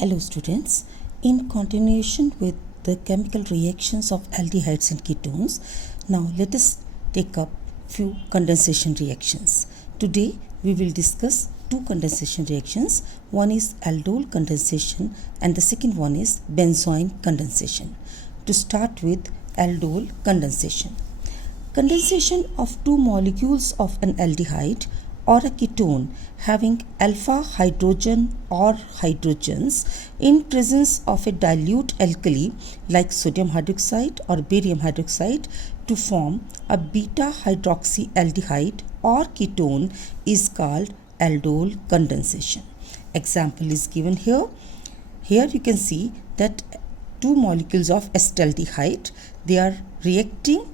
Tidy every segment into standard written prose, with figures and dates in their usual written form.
Hello students, in continuation with the chemical reactions of aldehydes and ketones, now let us take up few condensation reactions. Today we will discuss two condensation reactions. One is aldol condensation and the second one is benzoin condensation. To start with aldol condensation. Condensation of two molecules of an aldehyde or a ketone having alpha hydrogen or hydrogens in presence of a dilute alkali like sodium hydroxide or barium hydroxide to form a beta hydroxyaldehyde or ketone is called aldol condensation. Example is given here. Here you can see that two molecules of acetaldehyde, they are reacting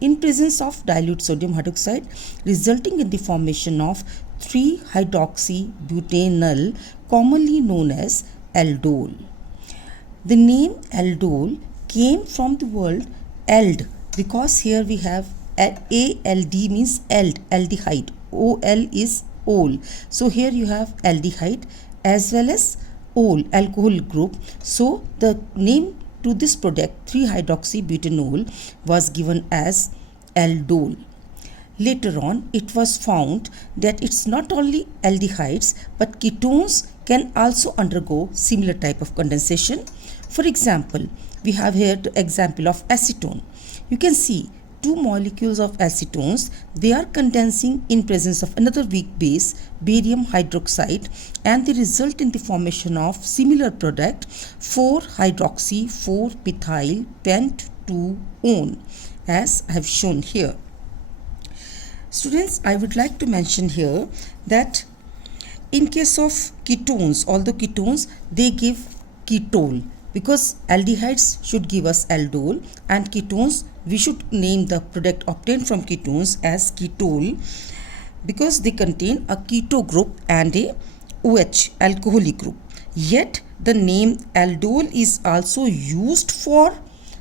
in presence of dilute sodium hydroxide, resulting in the formation of 3-hydroxybutanol, commonly known as aldol. The name aldol came from the word ald, because here we have ALD means ald, aldehyde, OL is ol. So here you have aldehyde as well as ol, alcohol group. So the name to this product 3-hydroxybutanol was given as aldol. Later on, it was found that it's not only aldehydes but ketones can also undergo similar type of condensation. For example, we have here the example of acetone. You can see two molecules of acetones, they are condensing in presence of another weak base, barium hydroxide, and they result in the formation of similar product 4-hydroxy-4-methyl pent-2-one, as I have shown here. Students, I would like to mention here that in case of ketones, although ketones, they give ketol, because aldehydes should give us aldol and ketones, we should name the product obtained from ketones as ketol, because they contain a keto group and a OH, alcoholic group. Yet the name aldol is also used for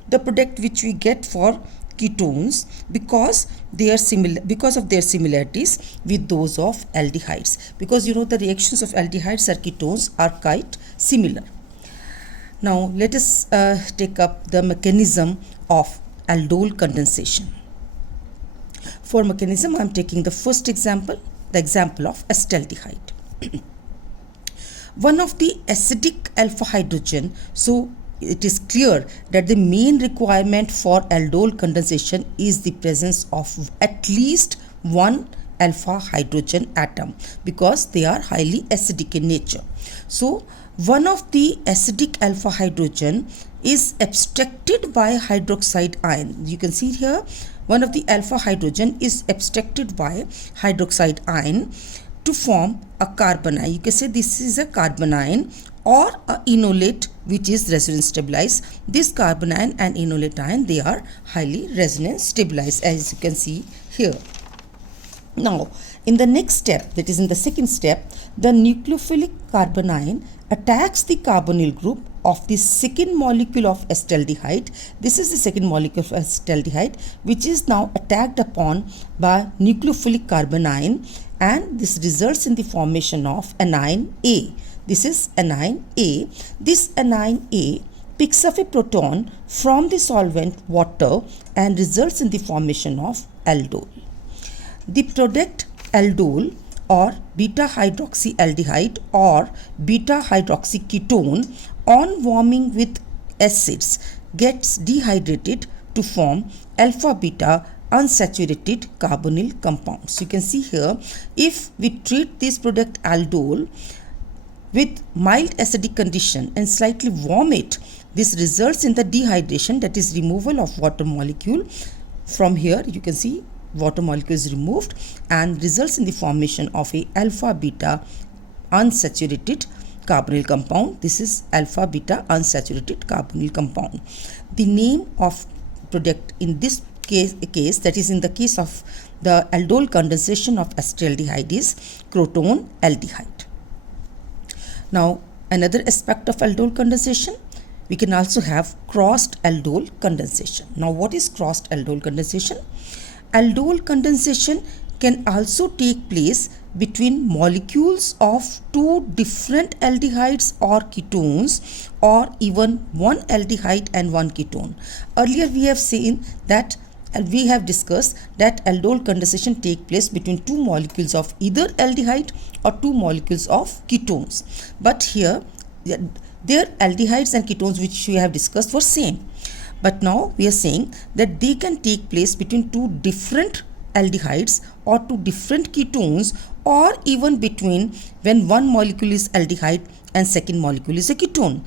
the product which we get for ketones because they are similar, because of their similarities with those of aldehydes, because you know the reactions of aldehydes or ketones are quite similar. Now let us take up the mechanism of aldol condensation. For mechanism, I am taking the first example, the example of acetaldehyde. One of the acidic alpha hydrogen, so it is clear that the main requirement for aldol condensation is the presence of at least one alpha hydrogen atom, because they are highly acidic in nature. So one of the acidic alpha hydrogen is abstracted by hydroxide ion. You can see here one of the alpha hydrogen is abstracted by hydroxide ion to form a carbon ion. You can say this is a carbon ion or a enolate which is resonance stabilized. This carbon ion and enolate ion, they are highly resonance stabilized, as you can see here. Now in the next step, that is in the second step, the nucleophilic carbon ion attacks the carbonyl group of the second molecule of acetaldehyde. This is the second molecule of acetaldehyde which is now attacked upon by nucleophilic carbon ion, and this results in the formation of anion A. This is anion A. This anion A picks up a proton from the solvent water and results in the formation of aldol. The product aldol or beta hydroxyaldehyde or beta hydroxyketone on warming with acids gets dehydrated to form alpha beta unsaturated carbonyl compounds. You can see here, if we treat this product aldol with mild acidic condition and slightly warm it, this results in the dehydration, that is removal of water molecule. From here you can see water molecule is removed and results in the formation of a alpha beta unsaturated carbonyl compound. This is alpha beta unsaturated carbonyl compound. The name of product in this case, that is in the case of the aldol condensation of acetaldehyde, is croton aldehyde. Now another aspect of aldol condensation, we can also have crossed aldol condensation. Now what is crossed aldol condensation? Aldol condensation can also take place between molecules of two different aldehydes or ketones, or even one aldehyde and one ketone. Earlier we have seen that we have discussed that aldol condensation take place between two molecules of either aldehyde or two molecules of ketones. But here their aldehydes and ketones which we have discussed were same. But now we are saying that they can take place between two different aldehydes or two different ketones, or even between when one molecule is aldehyde and second molecule is a ketone,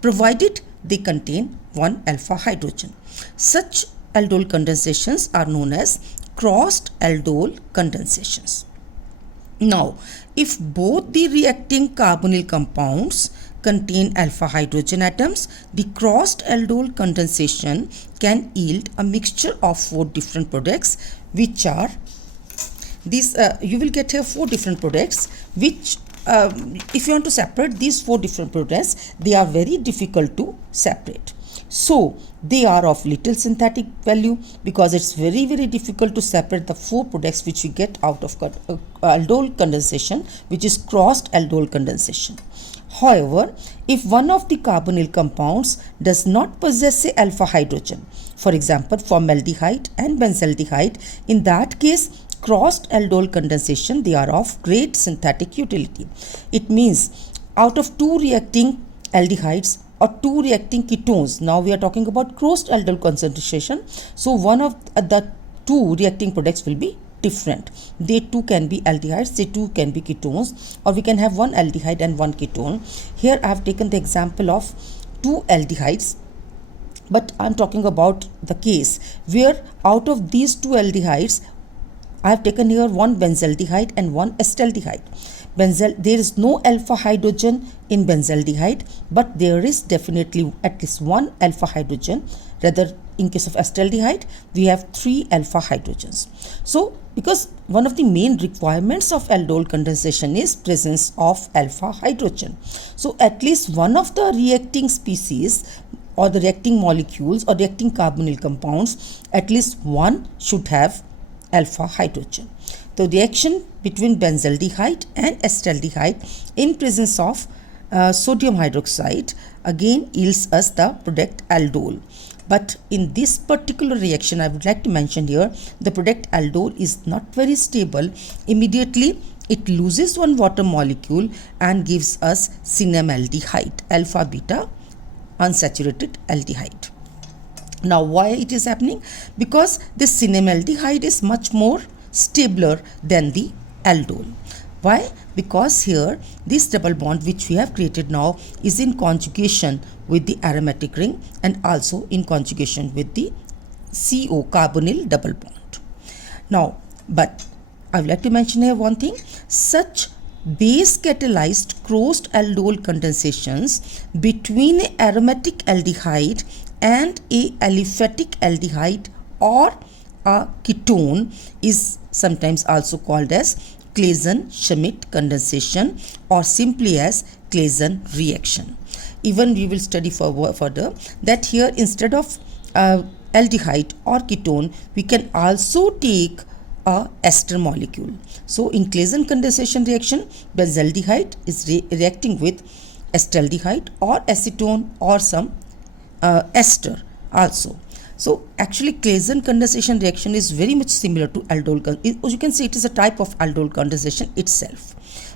provided they contain one alpha hydrogen. Such aldol condensations are known as crossed aldol condensations. Now, if both the reacting carbonyl compounds contain alpha hydrogen atoms, the crossed aldol condensation can yield a mixture of four different products, which are these. You will get here four different products, which if you want to separate these four different products, they are very difficult to separate. So they are of little synthetic value because it's very difficult to separate the four products which we get out of aldol condensation, which is crossed aldol condensation. However, if one of the carbonyl compounds does not possess a alpha hydrogen, for example formaldehyde and benzaldehyde, in that case crossed aldol condensation, they are of great synthetic utility. It means out of two reacting aldehydes or two reacting ketones, now we are talking about crossed aldol concentration, so one of the two reacting products will be different. They too can be aldehydes, they too can be ketones, or we can have one aldehyde and one ketone. Here I have taken the example of two aldehydes, but I am talking about the case where out of these two aldehydes I have taken here one benzaldehyde and one acetaldehyde. There is no alpha hydrogen in benzaldehyde, but there is definitely at least one alpha hydrogen. Rather, in case of acetaldehyde, we have three alpha hydrogens. So, because one of the main requirements of aldol condensation is presence of alpha hydrogen. So, at least one of the reacting species or the reacting molecules or reacting carbonyl compounds, at least one should have alpha hydrogen. The reaction between benzaldehyde and acetaldehyde in presence of sodium hydroxide again yields us the product aldol. But in this particular reaction, I would like to mention here, the product aldol is not very stable. Immediately it loses one water molecule and gives us cinnamaldehyde, alpha beta unsaturated aldehyde. Now why it is happening? Because this cinnamaldehyde is much more stabler than the aldol. Why? Because here this double bond which we have created now is in conjugation with the aromatic ring and also in conjugation with the CO, carbonyl double bond. Now, but I would like to mention here one thing. Such base catalyzed crossed aldol condensations between an aromatic aldehyde and a aliphatic aldehyde or a ketone is sometimes also called as Claisen-Schmidt condensation or simply as Claisen reaction. Even we will study further that here instead of aldehyde or ketone, we can also take a ester molecule. So in Claisen condensation reaction, benzaldehyde is reacting with acetaldehyde or acetone or some ester also. So actually Claisen condensation reaction is very much similar to aldol. You can say it is a type of aldol condensation itself.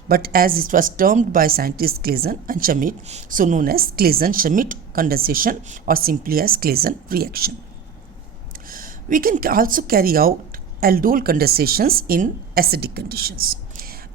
But as it was termed by scientists Claisen and Schmidt, so known as Claisen-Schmidt condensation or simply as Claisen reaction. We can also carry out aldol condensations in acidic conditions.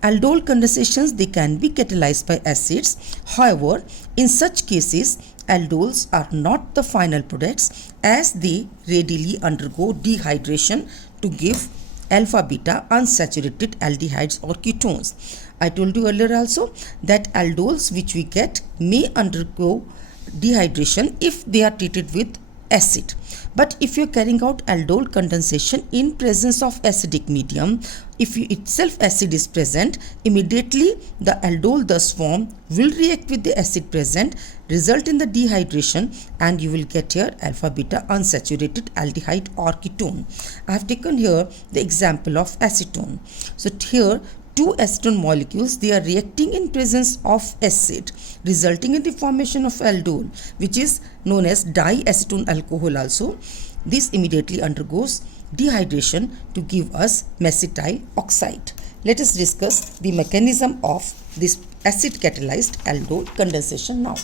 Aldol condensations, they can be catalyzed by acids. However, in such cases, aldols are not the final products as they readily undergo dehydration to give alpha beta unsaturated aldehydes or ketones. I told you earlier also that aldols which we get may undergo dehydration if they are treated with acid. But if you are carrying out aldol condensation in presence of acidic medium, if itself acid is present, immediately the aldol thus formed will react with the acid present, result in the dehydration, and you will get here alpha beta unsaturated aldehyde or ketone. I have taken here the example of acetone. So here two acetone molecules, they are reacting in presence of acid, resulting in the formation of aldol, which is known as diacetone alcohol also. This immediately undergoes dehydration to give us acetyl oxide. Let us discuss the mechanism of this acid catalyzed aldol condensation now.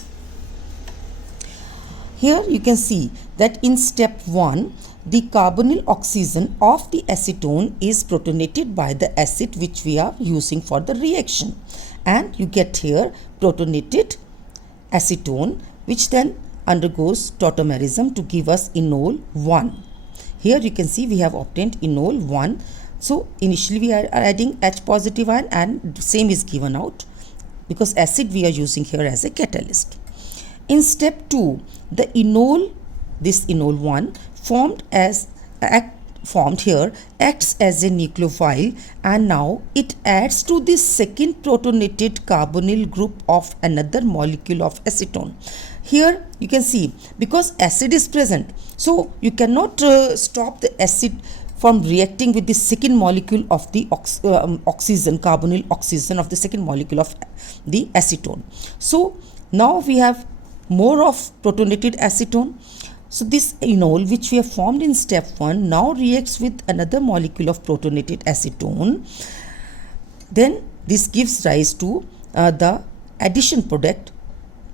Here you can see that in step 1, the carbonyl oxygen of the acetone is protonated by the acid which we are using for the reaction, and you get here protonated acetone, which then undergoes tautomerism to give us enol 1. Here you can see we have obtained enol 1. So initially we are adding H positive ion and same is given out because acid we are using here as a catalyst. In step 2, the enol, this enol 1 formed here acts as a nucleophile, and now it adds to the second protonated carbonyl group of another molecule of acetone. Here you can see because acid is present, so you cannot stop the acid from reacting with the second molecule of the oxygen, carbonyl oxygen of the second molecule of the acetone. So now we have more of protonated acetone. So this enol which we have formed in step 1 now reacts with another molecule of protonated acetone. Then this gives rise to the addition product.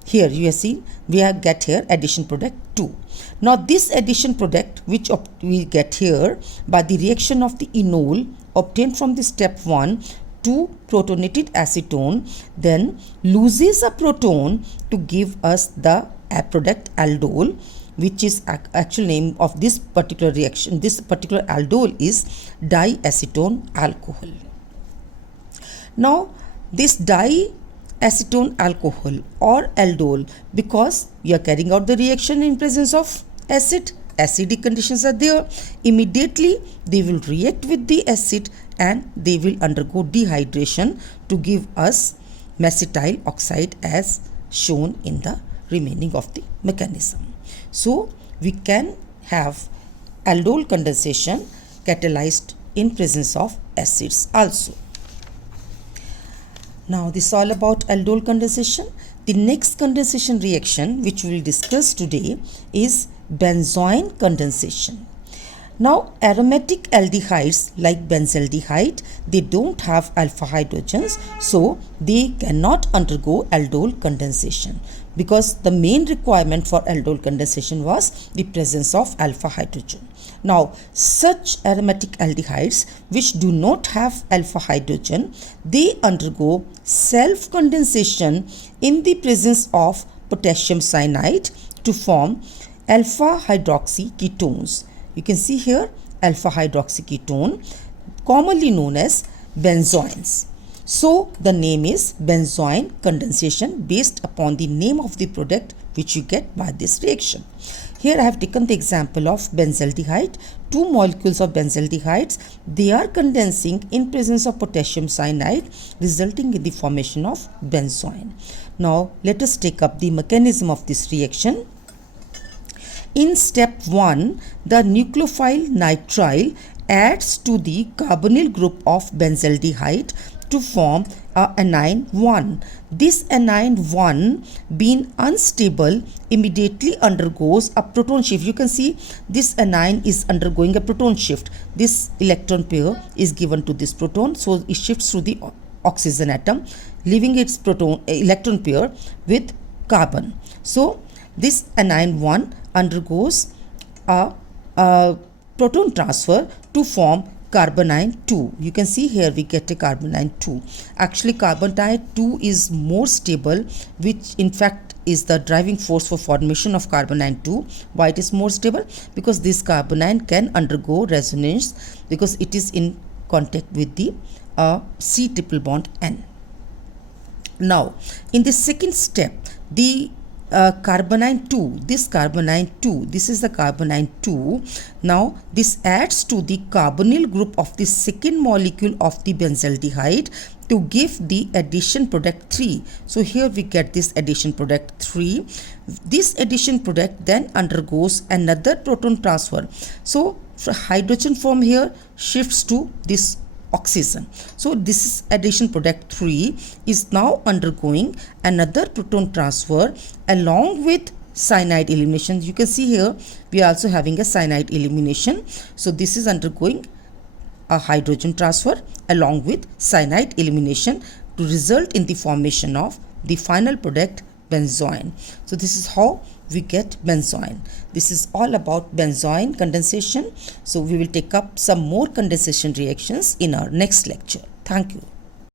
Here you see we have get here addition product 2. Now this addition product which we get here by the reaction of the enol obtained from the step 1 to protonated acetone then loses a proton to give us the product aldol, which is actual name of this particular reaction. This particular aldol is diacetone alcohol. Now this diacetone alcohol or aldol, because we are carrying out the reaction in presence of acid, acidic conditions are there, immediately they will react with the acid and they will undergo dehydration to give us acetyl oxide as shown in the remaining of the mechanism. So we can have aldol condensation catalyzed in presence of acids also. Now this is all about aldol condensation. The next condensation reaction which we will discuss today is benzoin condensation. Now aromatic aldehydes like benzaldehyde, they don't have alpha hydrogens, so they cannot undergo aldol condensation because the main requirement for aldol condensation was the presence of alpha hydrogen. Now such aromatic aldehydes which do not have alpha hydrogen, they undergo self condensation in the presence of potassium cyanide to form alpha hydroxy ketones. You can see here alpha hydroxy ketone, commonly known as benzoins. So the name is benzoin condensation based upon the name of the product which you get by this reaction. Here I have taken the example of benzaldehyde. Two molecules of benzaldehydes, they are condensing in presence of potassium cyanide, resulting in the formation of benzoin. Now let us take up the mechanism of this reaction. In step 1, the nucleophile nitrile adds to the carbonyl group of benzaldehyde to form anion 1. This anion 1, being unstable, immediately undergoes a proton shift. You can see this anion is undergoing a proton shift. This electron pair is given to this proton, so it shifts to the oxygen atom, leaving its electron pair with carbon. So this anion 1 undergoes a proton transfer to form carbanion 2. You can see here we get a carbanion 2. Actually carbanion 2 is more stable, which in fact is the driving force for formation of carbanion 2. Why it is more stable? Because this carbanion can undergo resonance because it is in contact with the C triple bond N. Now in the second step, the carbanion 2, this is the carbanion 2. Now this adds to the carbonyl group of the second molecule of the benzaldehyde to give the addition product 3. So here we get this addition product 3. This addition product then undergoes another proton transfer. So hydrogen from here shifts to this oxygen. So this is addition product 3 is now undergoing another proton transfer along with cyanide elimination. You can see here we are also having a cyanide elimination. So this is undergoing a hydrogen transfer along with cyanide elimination to result in the formation of the final product benzoin. So this is how we get benzoin. This is all about benzoin condensation. So we will take up some more condensation reactions in our next lecture. Thank you.